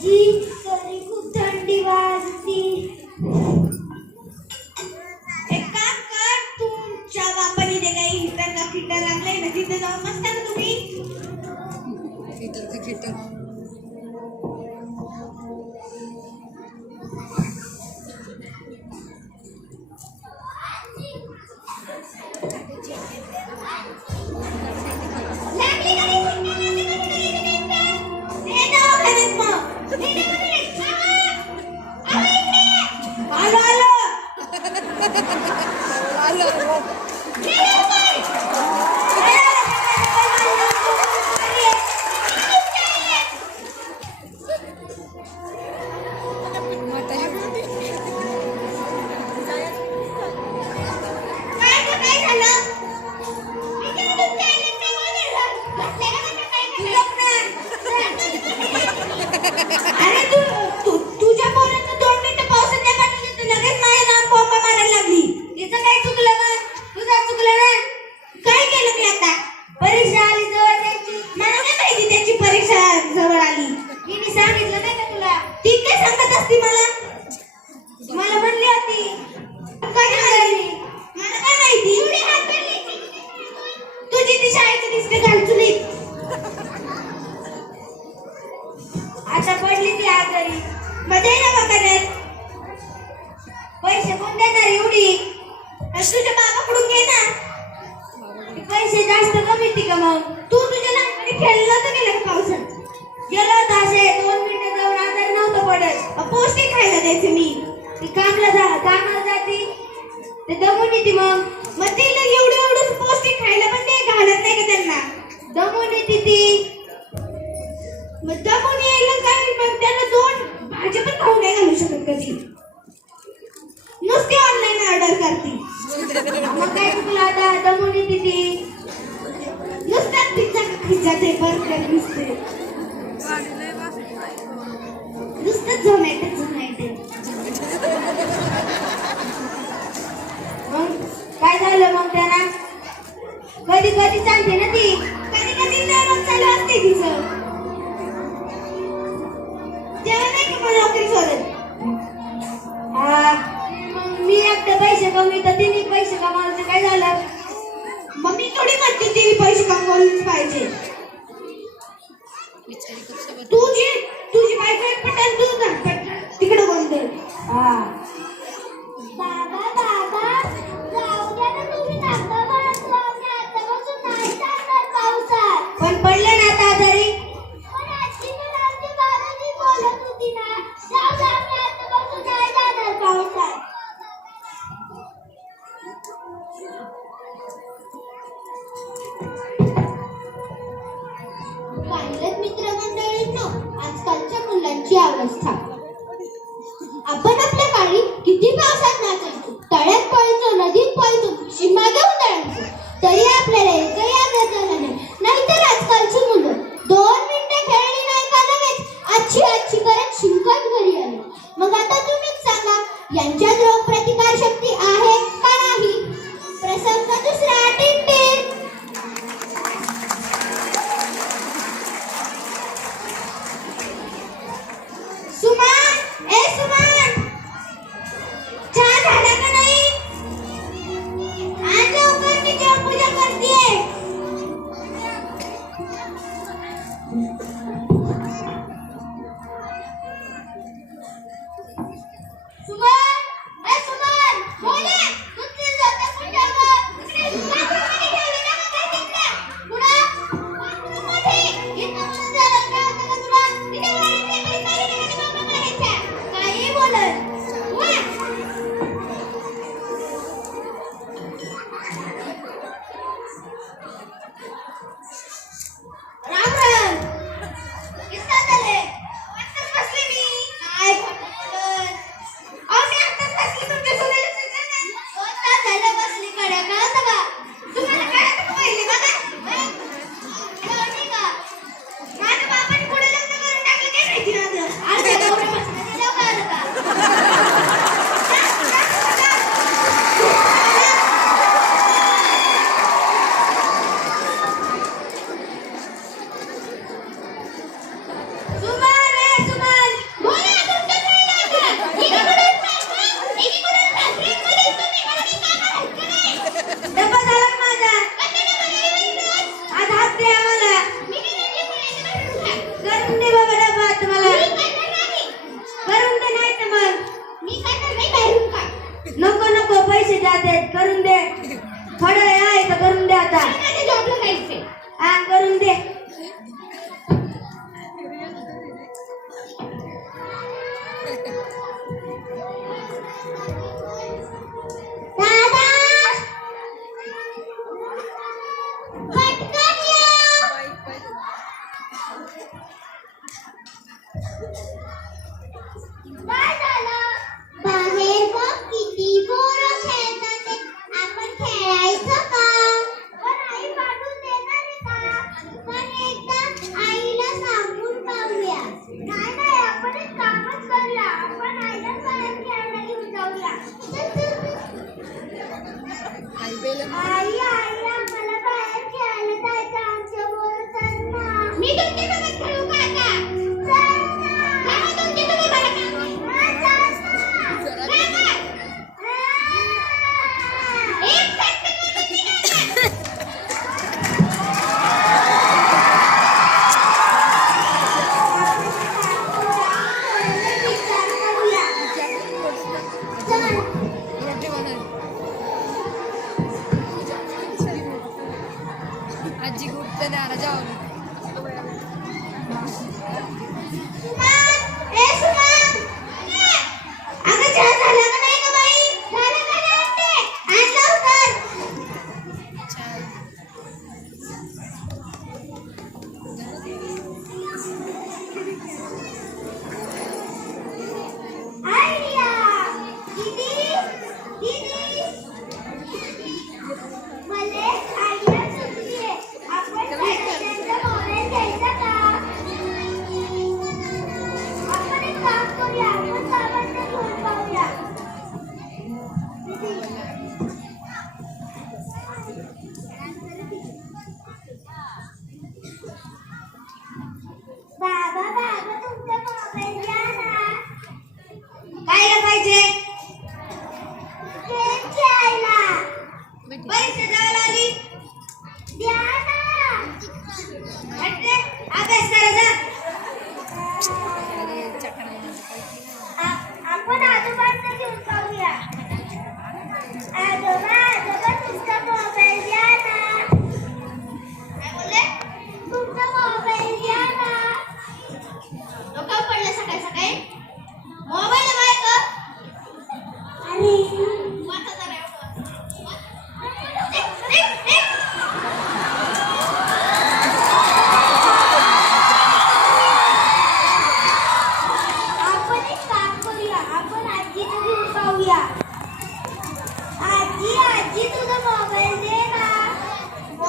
Jesus. करते मग काय तुला दमून येते ती नुसताच तिच्या खिज्जाचे बर्फ नुसते. नुसतंच Zomato.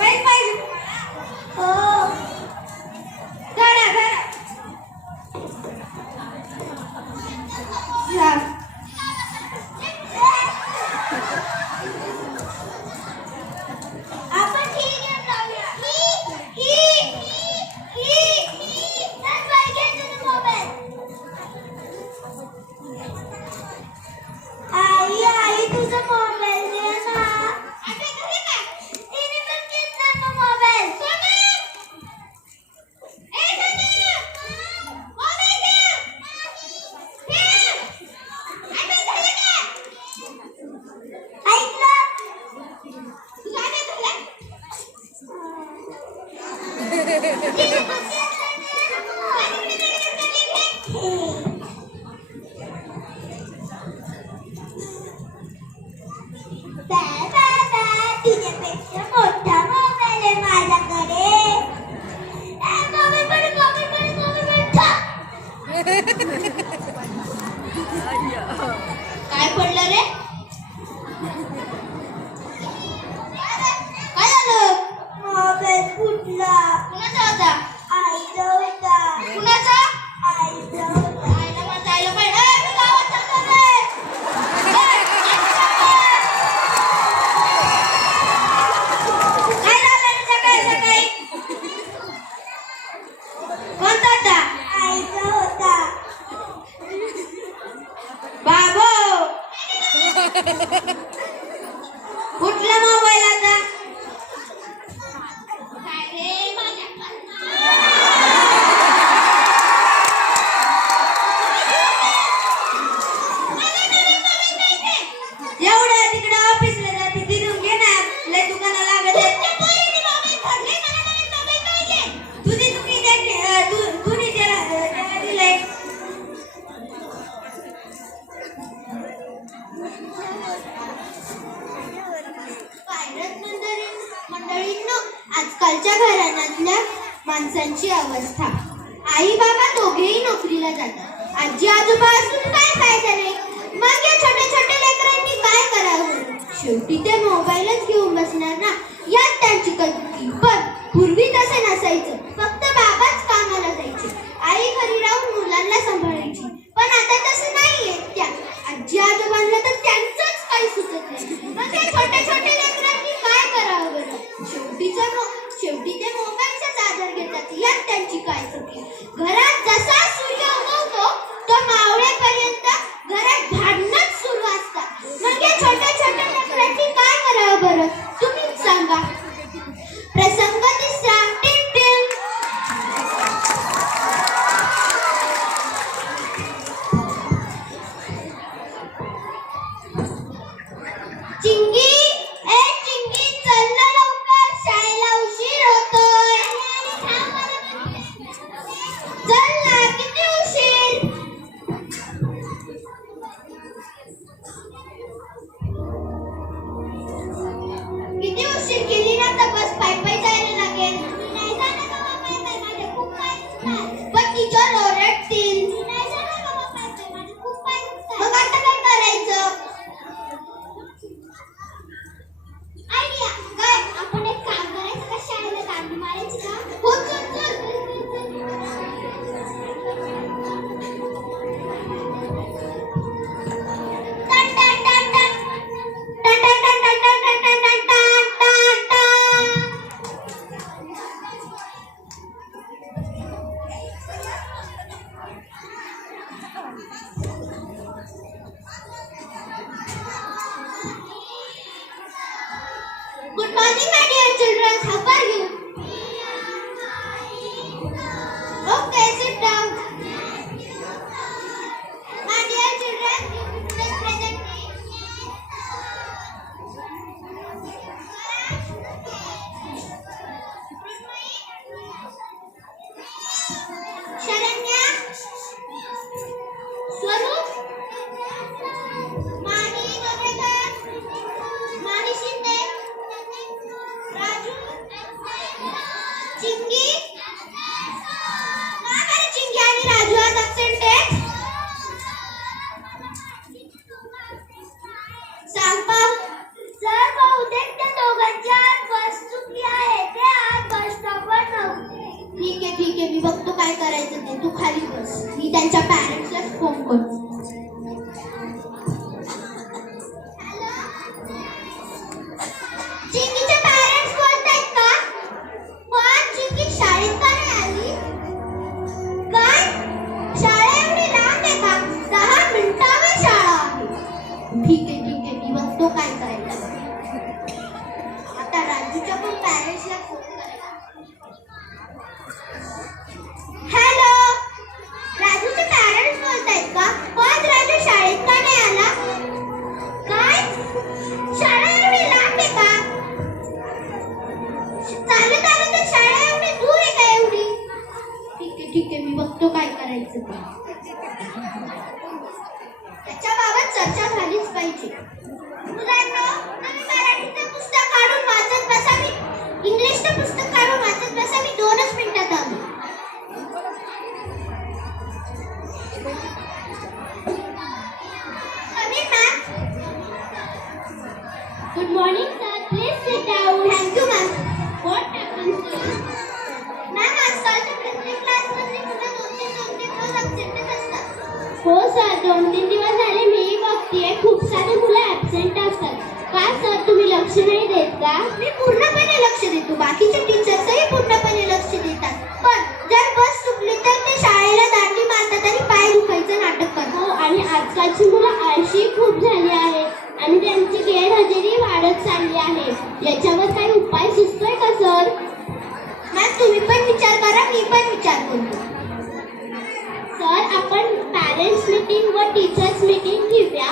Vem, vai. Ah. Good morning, my dear children. How are you? morning, sir. Please sit down. Thank you, ma'am. What happened, sir? Ma'am आजकालच्या प्रत्येक क्लासमध्ये पुन्हा दोन तीन दोन तीन रोज ॲबसेंटच असतात हो सर दोन तीन दिवस झाले मीही बघतीये खूप सारे मुलं ॲबसेंट असतात का सर तुम्ही लक्ष नाही देत का मी पूर्णपणे लक्ष देतो बाकीचे टीचर्सही पूर्णपणे लक्ष देतात पण जर बस चुकली तर ते शाळेला दांडी मारतात आणि पाय दुखायचं नाटक करतात हो आणि आजकालची ही वाढत चालली आहे. याच्यावर काही उपाय सुचतोय का सर? मॅम तुम्ही पण विचार करा मी पण विचार करतो. सर आपण पॅरेंट्स मीटिंग व टीचर्स मीटिंग घेऊया.